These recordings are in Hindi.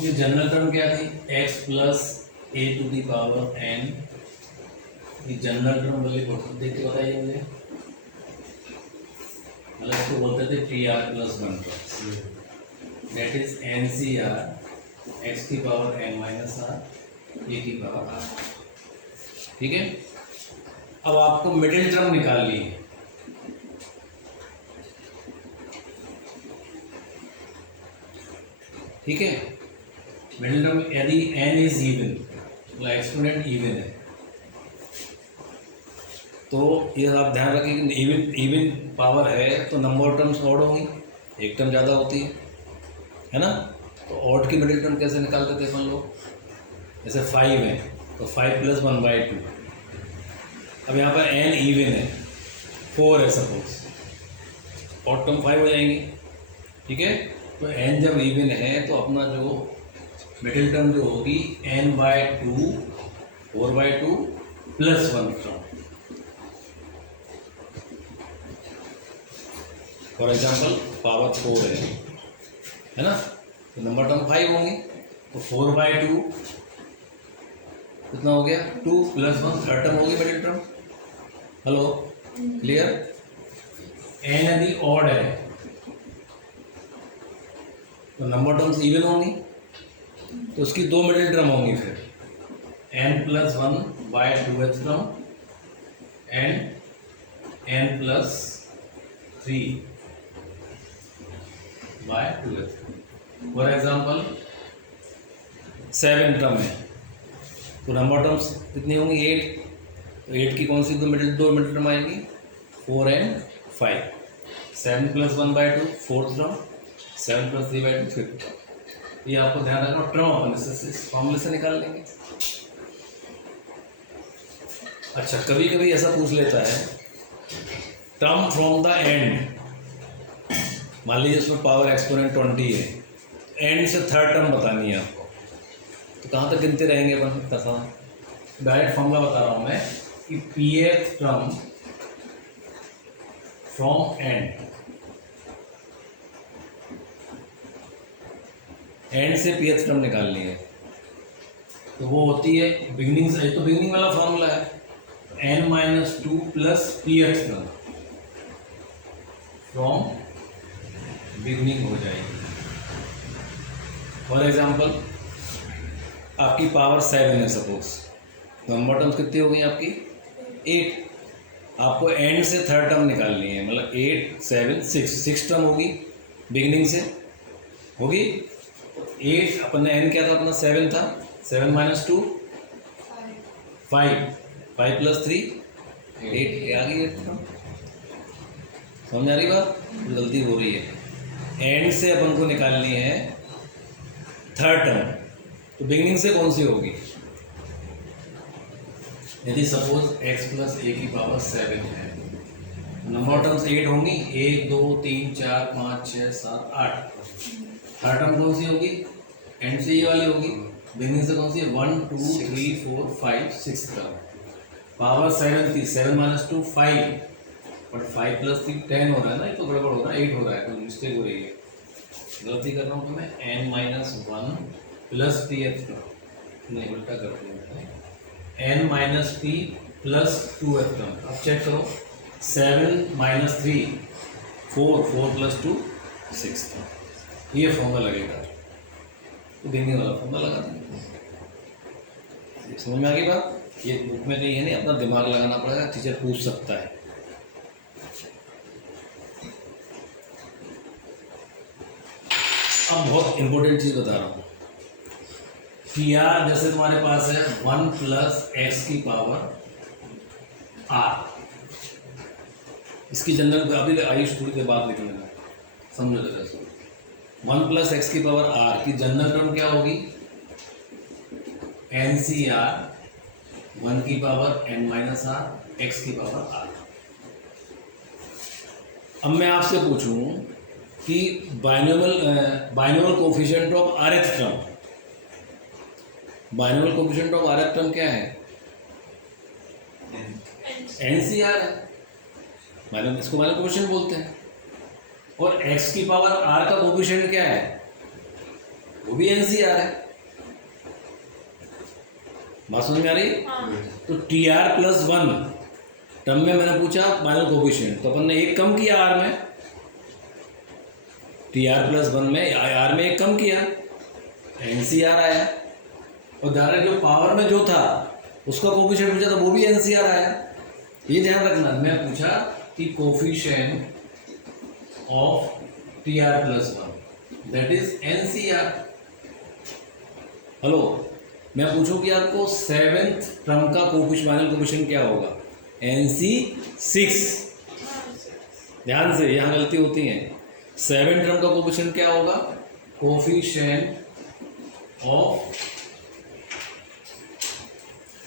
ये जनरल टर्म क्या थी, x plus a to the power n। ये जनरल टर्म वाली देख के बताइए मुझे, मतलब इसको बोलते थे P R plus one term, that is N C R X की power n minus R A की पावर आर। ठीक है, अब आपको मिडिल टर्म निकालनी है। ठीक है, मिडिल टर्म यदि n इज इवन, मतलब एक्सपोनेंट इवन है, तो ये आप ध्यान रखें कि इवन पावर है तो नंबर ऑफ टर्म्स ऑड होंगी, एक टर्म ज़्यादा होती है ना। तो ऑड की मिडिल टर्म कैसे निकालते थे अपन लोग, जैसे 5 है तो 5 प्लस 1/2। अब यहाँ पर n इवन है, 4 है सपोज, ऑड टर्म 5 हो जाएंगी। ठीक है, तो n जब इवन है तो अपना जो मिडिल टर्म जो होगी n/2 4/2 plus 1 term. For example power 4 है ना, तो नंबर टर्म 5 होंगे, तो 4/2 कितना हो गया, 2 प्लस 1 थर्ड टर्म होगी middle term. Hello, clear. n यदि ऑड है तो नंबर टर्म्स इवन होंगी, तो उसकी दो मिडिल टर्म होंगी फिर, n plus 1/2th term and n plus 3/2th। For example 7 term है तो नंबर टर्म्स कितनी होंगी, 8। तो 8 की कौन सी दो मिडिल टर्म आएगी, 4 and 5। 7 plus 1/2 fourth term, 7 plus 3/2 fifth term. ये आपको ध्यान रखना, टर्म अपन इस फॉर्मूले से निकाल लेंगे। अच्छा, कभी कभी ऐसा पूछ लेता है टर्म फ्रॉम द एंड, मान लीजिए उसमें पावर एक्सपोनेंट 20 है, एंड से थर्ड टर्म बतानी है आपको, तो कहाँ तक गिनते रहेंगे अपन, तथा डायरेक्ट फॉर्मूला बता रहा हूँ मैं कि P F term from and से पी एफ टर्म निकालनी है, तो वो होती है बिगनिंग से, तो बिगनिंग वाला फॉर्मूला है n-2 plus P F term from beginning हो जाएगी। फॉर एग्जाम्पल आपकी पावर 7 है सपोज, तो नंबर टर्म्स कितनी हो गई आपकी, 8। आपको एंड से थर्ड टर्म निकालनी है, मतलब 8 7 6 टर्म होगी बिगनिंग से होगी। 8 अपन ने एन क्या था अपना, 7 था, 7 माइनस 2 5, 5 प्लस 3 8, ये आ गई 8 टर्म। समझ आ रही बात, गलती हो रही है। एंड से अपन को निकालनी है थर्ड टर्म, तो बिगनिंग से कौन सी होगी, यदि सपोज x प्लस ए की पावर 7 है, नंबर टर्म्स 8 होंगी, 1 2 3 4 5 6 7 8। थर्ड टर्म कौन सी होगी, एंड से ये वाली होगी, बिगनिंग से कौन सी, 1 2 3 4 5 6 टर्म। पावर 7 थी, 7 माइनस 2 5, बट 5 प्लस 3 10 हो रहा है ना, ये तो गड़बड़ हो रहा है, 8 हो रहा है, तो मिस्टेक हो रही है, गलती कर रहा हूँ। तो मैं n-1 plus P F term, नहीं उल्टा कर दिया, n-p प्लस 2f टर्म। अब चेक करो, 7 माइनस 3 4, 4 प्लस 2 6 टर्म। ये फॉर्मूला लगेगा, तो बिगनिंग वाला फॉर्मूला लगा देंगे। समझ में आ गई बात, ये बुक में नहीं है, नहीं अपना दिमाग लगाना पड़ेगा, टीचर पूछ सकता है। अब बहुत इंपॉर्टेंट चीज़ बता रहा हूँ, पी आर जैसे तुम्हारे पास है 1 प्लस एक्स की पावर आर, इसकी जनरल अभी आयुष थोड़ी देर बाद लिख लेना, समझ लेगा इसको। 1 प्लस एक्स की पावर आर की जनरल टर्म क्या होगी, एन सी आर 1 की power n minus R X की पावर आर। अब मैं आपसे पूछूं कि binomial coefficient of rth term, binomial coefficient of rth term क्या है, एनसीआर है, इसको बाइनोमियल कोफिशिएंट बोलते हैं। और x की पावर r का कोफिशिएंट क्या है, वो भी NCR है। बात समझ में आ रही है? तो TR प्लस 1 टर्म में मैंने पूछा माइनर कोफिशिएंट, तो अपन ने एक कम किया R में, TR प्लस 1 में R में एक कम किया, NCR आया। और डायरेक्ट जो पावर में जो था उसका कोफिशिएंट पूछा तो वो भी NCR आया। ये ध्यान रखना, मैं पूछा कि coefficient of TR plus 1 that is NCR। Hello, मैं पूछूं कि आपको 7th टर्म का माइनर कोफिशिएंट क्या होगा, NC6। ध्यान से, यहाँ गलती होती है। 7th टर्म का कोफिशिएंट क्या होगा, कोफिशिएंट ऑफ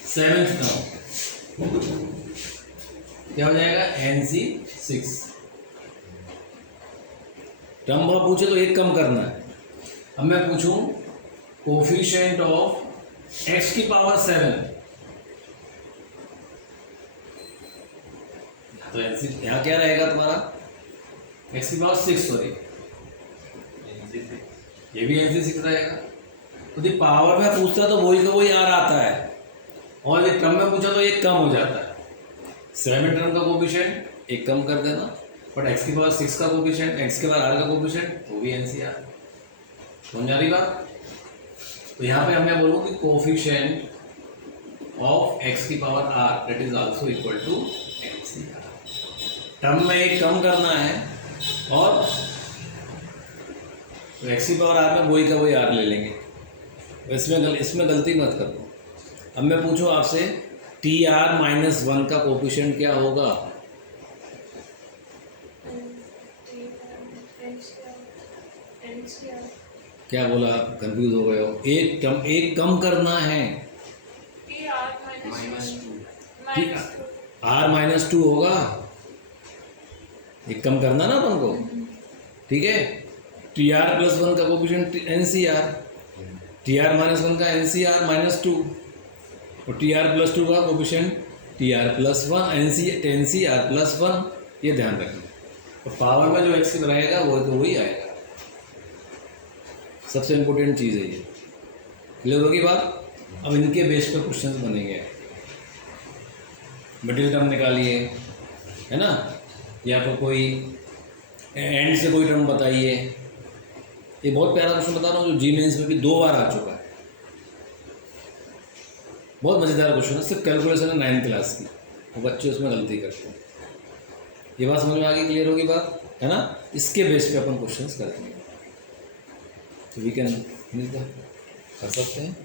7th टर्म क्या हो जाएगा, NC6। टर्म भाव पूछे तो एक कम करना है। अब मैं पूछूं कोफिशिएंट ऑफ x की पावर 7, तो यहाँ क्या रहेगा तुम्हारा, x की पावर 6, सॉरी ये भी NC6 रहेगा। तो यदि पावर में पूछता तो वही का वही R आता है, और यदि टर्म में पूछा तो एक कम हो जाता है। 7 टर्म का कोफिशिएंट एक कम कर देना, बट x की पावर 6 का कोफिशिएंट, x के बाद R का कोफिशिएंट वो भी NCR। समझ आ रही बात? तो यहाँ पे हमने बोलूँ कि कोफिशिएंट ऑफ x की power R that is also equal to NCR। Term में एक कम करना है, और तो x की पावर R में वही का वही R ले लेंगे। इसमें गलती मत करो। अब मैं पूछूं आपसे TR माइनस 1 का कोफिशिएंट क्या होगा, क्या बोला, कंफ्यूज हो गए हो? एक टर्म एक कम करना है, R-2 होगा, एक कम करना ना अपन को, ठीक है। TR प्लस 1 का कोफिशिएंट NCR, TR माइनस 1 का NCR -2, और TR प्लस 2 का coefficient TR plus 1 NCR plus 1। ये ध्यान रखना। और पावर में जो x रहेगा वो तो वही आएगा। सबसे इम्पोर्टेंट चीज़ है ये। क्लियर होगी बात? अब इनके बेस पर क्वेश्चंस बनेंगे। मिडिल टर्म निकालिए, है ना, या तो कोई एंड से कोई टर्म बताइए। ये बहुत प्यारा क्वेश्चन बता रहा हूँ जो जी मेंस में भी 2 बार आ चुका है। बहुत मज़ेदार क्वेश्चन है, सिर्फ कैलकुलेशन है 9th क्लास की, वो बच्चे उसमें गलती करते हैं। ये बात समझ में आ गई? क्लियर होगी बात, है ना? इसके बेस पे अपन क्वेश्चंस करेंगे, तो वी कैन कर सकते हैं।